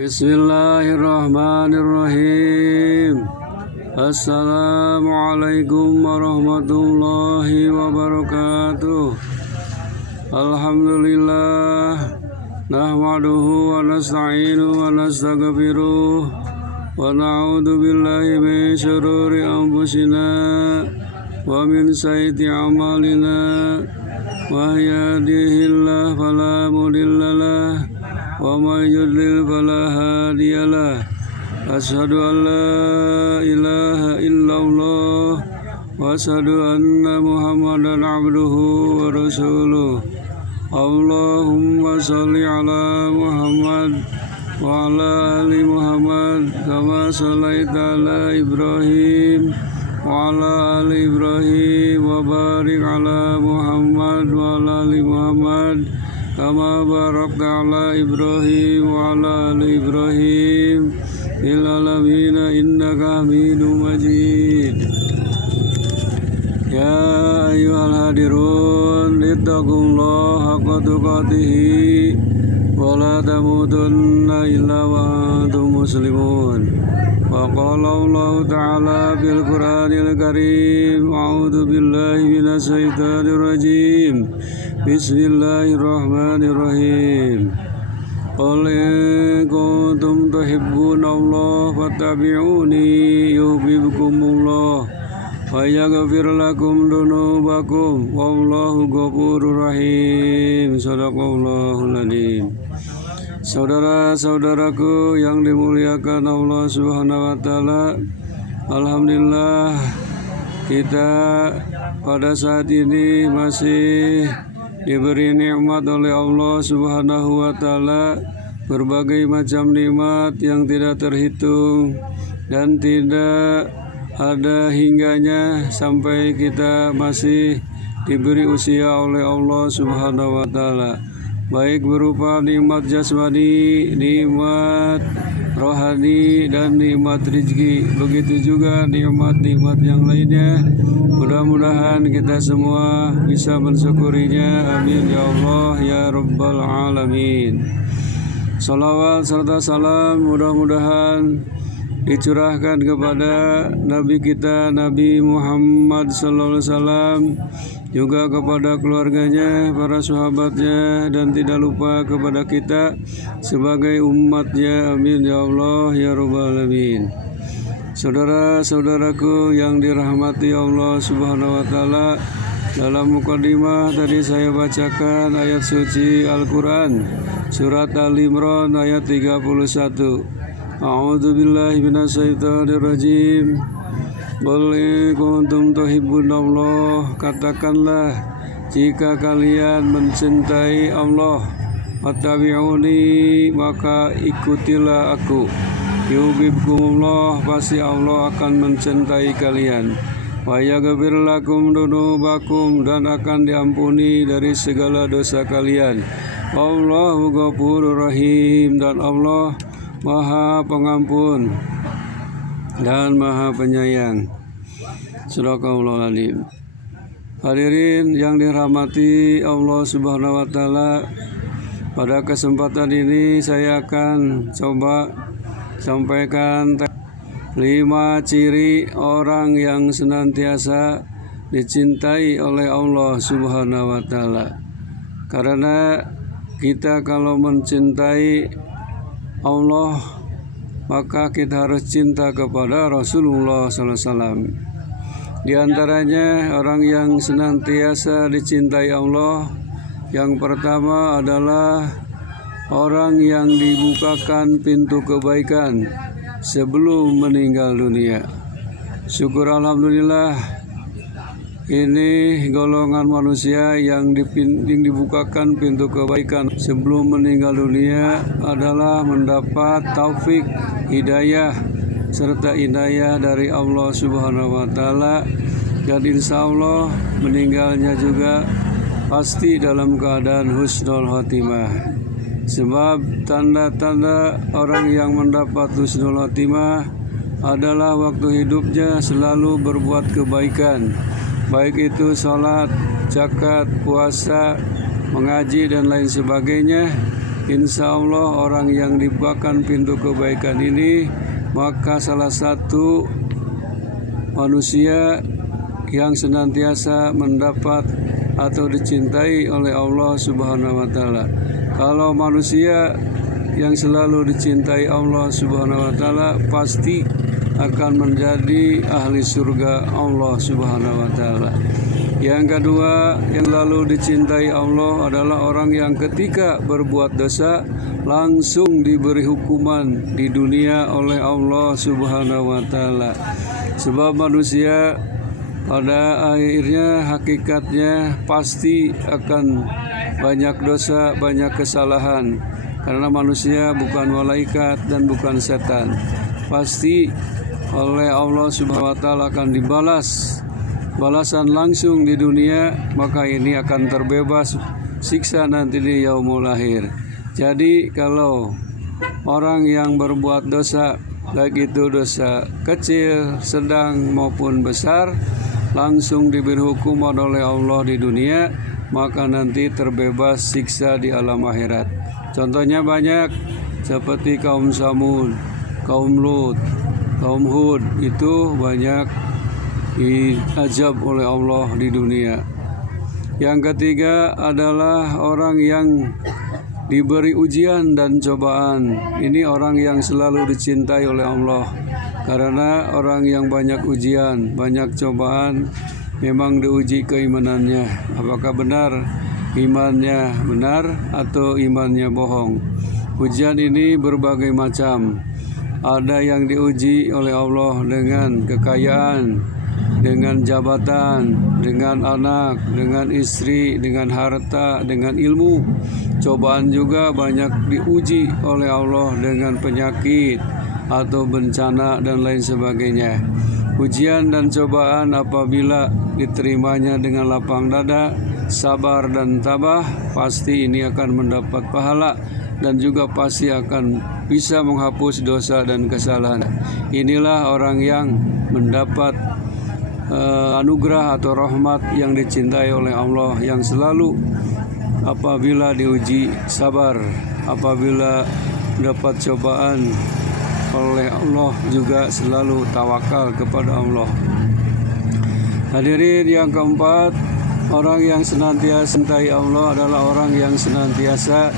Bismillahirrahmanirrahim. Assalamualaikum warahmatullahi wabarakatuh. Alhamdulillah. Nahmaduhu wa nasta'inu wa nastaghfiruh. Wa na'udzu billahi min syururi anfusina wa min sayyiati a'malina. Wa yahdihillahu fala mudilla lahu wa may yudlil fala hadiyalah. Asyhadu an la ilaha illallah wa asyhadu anna Muhammadan abduhu wa rasuluh. Allahumma shalli ala Muhammad wa ala ali Muhammad kama shallaita ala Ibrahim wa ala ali Ibrahim wa barik ala Muhammad wa ala ali Muhammad kama barakta ala Ibrahim wa ala ali Ibrahim fil alamin innaka Hamidum Majid. Ya ayyuhal hadirun ittaqullaha haqqa tuqatih wa la tamutunna illa wa antum muslimun. Wa qala Allah ta'ala fil Qur'anil Karim, a'udzu billahi minasy syaithanir rajim. Bismillahirrahmanirrahim. Qul in kuntum tuhibbunallaha fattabi'uni yuhibbukumullah wa yaghfir lakum dzunubakum wallahu ghafurur rahim. Shadaqallahul adzim. Saudara-saudaraku yang dimuliakan Allah Subhanahu wa taala, alhamdulillah kita pada saat ini masih diberi nikmat oleh Allah Subhanahu wa taala, berbagai macam nikmat yang tidak terhitung dan tidak ada hingganya sampai kita masih diberi usia oleh Allah Subhanahu wa taala, baik berupa nikmat jasmani, nikmat rohani dan nikmat rezeki. Begitu juga nikmat-nikmat yang lainnya. Mudah-mudahan kita semua bisa mensyukurinya. Amin ya Allah ya Rabbal Alamin. Salawat serta salam mudah-mudahan dicurahkan kepada Nabi kita Nabi Muhammad sallallahu alaihi wasallam, juga kepada keluarganya, para sahabatnya, dan tidak lupa kepada kita sebagai umatnya. Amin ya Allah ya Rabbal Alamin. Saudara-saudaraku yang dirahmati Allah Subhanahu wa taala, dalam mukadimah tadi saya bacakan ayat suci Al-Qur'an surat Al-Imran ayat 31. A'udzu billahi minasyaitonir rajim. Qul in kuntum tuhibbunallah, katakanlah jika kalian mencintai Allah, fattabi'uni, maka ikutilah aku. Yuhibbukumullah, pasti Allah akan mencintai kalian. Wa yaghfir lakum dzunubakum, dan akan diampuni dari segala dosa kalian. Allahu ghafurur rahim, dan Allah Maha Pengampun dan Maha Penyayang. Shadaqallahul adzim. Hadirin yang dirahmati Allah Subhanahu wa taala, pada kesempatan ini saya akan coba sampaikan 5 ciri orang yang senantiasa dicintai oleh Allah Subhanahu wa taala. Karena kita kalau mencintai Allah, maka kita harus cinta kepada Rasulullah sallallahu alaihi wasallam. Di antaranya orang yang senantiasa dicintai Allah, yang pertama adalah orang yang dibukakan pintu kebaikan sebelum meninggal dunia. Syukur alhamdulillah, ini golongan manusia yang dibukakan pintu kebaikan sebelum meninggal dunia adalah mendapat taufik, hidayah serta inayah dari Allah Subhanahu wa taala, dan insya Allah meninggalnya juga pasti dalam keadaan husnul khotimah. Sebab tanda-tanda orang yang mendapat husnul khotimah adalah waktu hidupnya selalu berbuat kebaikan, baik itu sholat, zakat, puasa, mengaji dan lain sebagainya, Insya Allah orang yang dibukakan pintu kebaikan ini, maka salah satu manusia yang senantiasa mendapat atau dicintai oleh Allah Subhanahu wa taala. Kalau manusia yang selalu dicintai Allah Subhanahu wa taala pasti akan menjadi ahli surga Allah Subhanahu wa taala. Yang kedua, yang lalu dicintai Allah adalah orang yang ketika berbuat dosa langsung diberi hukuman di dunia oleh Allah Subhanahu wa taala. Sebab manusia pada akhirnya hakikatnya pasti akan banyak dosa, banyak kesalahan. Karena manusia bukan malaikat dan bukan setan. Pasti oleh Allah Subhanahu wa taala akan dibalas balasan langsung di dunia, maka ini akan terbebas siksa nanti di yaumul akhir. Jadi kalau orang yang berbuat dosa, baik itu dosa kecil, sedang maupun besar, langsung diberi hukuman oleh Allah di dunia, maka nanti terbebas siksa di alam akhirat. Contohnya banyak, seperti kaum Samud, kaum Lut, kaum Hud, itu banyak diazab oleh Allah di dunia. Yang ketiga adalah orang yang diberi ujian dan cobaan. Ini orang yang selalu dicintai oleh Allah. Karena orang yang banyak ujian, banyak cobaan, memang diuji keimanannya. Apakah benar imannya benar atau imannya bohong? Ujian ini berbagai macam. Ada yang diuji oleh Allah dengan kekayaan, dengan jabatan, dengan anak, dengan istri, dengan harta, dengan ilmu. Cobaan juga banyak diuji oleh Allah dengan penyakit atau bencana dan lain sebagainya. Ujian dan cobaan apabila diterimanya dengan lapang dada, sabar dan tabah, pasti ini akan mendapat pahala dan juga pasti akan bisa menghapus dosa dan kesalahan. Inilah orang yang mendapat anugerah atau rahmat yang dicintai oleh Allah, yang selalu apabila diuji sabar, apabila dapat cobaan oleh Allah juga selalu tawakal kepada Allah. Hadirin yang keempat, orang yang senantiasa mencintai Allah adalah orang yang senantiasa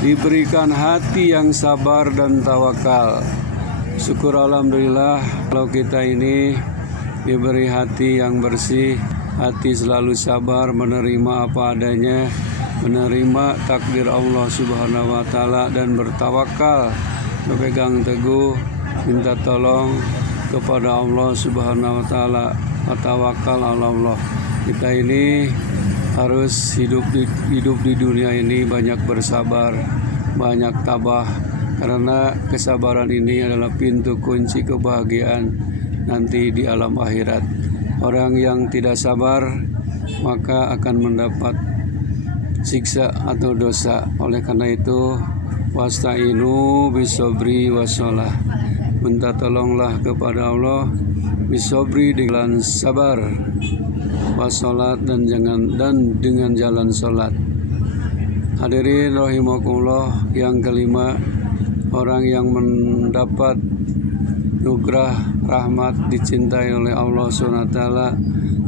diberikan hati yang sabar dan tawakal. Syukur alhamdulillah kalau kita ini diberi hati yang bersih, hati selalu sabar, menerima apa adanya, menerima takdir Allah Subhanahu wa taala dan bertawakal, berpegang teguh, minta tolong kepada Allah Subhanahu wa taala, tawakal ala Allah. Kita ini harus hidup di dunia ini banyak bersabar, banyak tabah, karena kesabaran ini adalah pintu kunci kebahagiaan nanti di alam akhirat. Orang yang tidak sabar maka akan mendapat siksa atau dosa. Oleh karena itu, wasta'inu bisobri wassalah. Minta tolonglah kepada Allah bisobri dengan sabar, wassalat dan dengan jalan salat. Hadirin rahimakumullah, yang kelima, orang yang mendapat nugrah rahmat dicintai oleh Allah SWT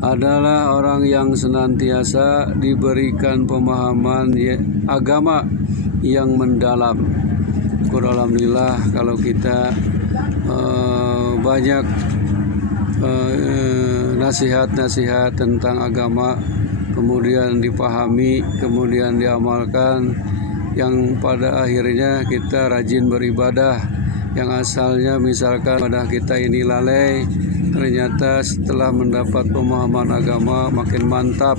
adalah orang yang senantiasa diberikan pemahaman agama yang mendalam. Alhamdulillah kalau kita banyak nasihat-nasihat tentang agama kemudian dipahami, kemudian diamalkan, yang pada akhirnya kita rajin beribadah. Yang asalnya misalkan pada kita ini lalai, ternyata setelah mendapat pemahaman agama makin mantap,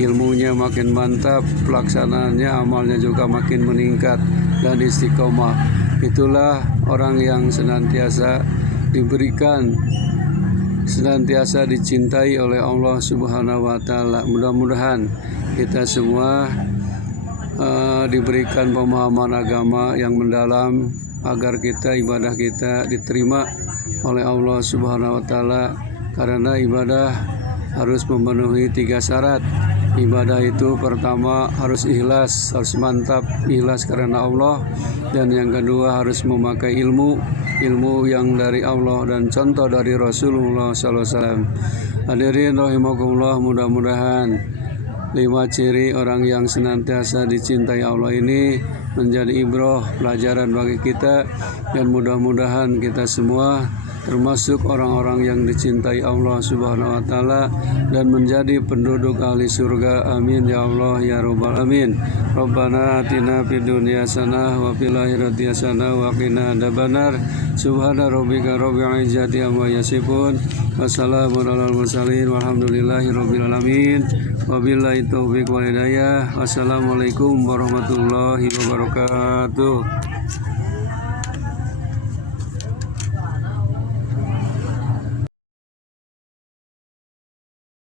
ilmunya makin mantap, pelaksanaannya, amalnya juga makin meningkat dan istiqomah. Itulah orang yang senantiasa diberikan, senantiasa dicintai oleh Allah Subhanahu wa taala. Mudah-mudahan kita semua diberikan pemahaman agama yang mendalam agar ibadah kita diterima oleh Allah Subhanahu wa taala, karena ibadah harus memenuhi 3 syarat. Ibadah itu pertama harus ikhlas, harus mantap ikhlas karena Allah, dan yang kedua harus memakai ilmu yang dari Allah dan contoh dari Rasulullah SAW. Hadirin rahimakumullah, mudah-mudahan 5 ciri orang yang senantiasa dicintai Allah ini menjadi ibrah, pelajaran bagi kita, dan mudah-mudahan kita semua termasuk orang-orang yang dicintai Allah Subhanahu wa taala dan menjadi penduduk ahli surga. Amin ya Allah ya rabbal alamin. Rabbana atina fid dunya hasanah wa fil akhirati hasanah wa qina adzabannar. Subhana rabbika rabbil izzati amma yasifun. Wassalamun alal mursalin walhamdulillahi rabbil alamin. Wabillahi taufiq wal hidayah. Wassalamualaikum warahmatullahi wabarakatuh.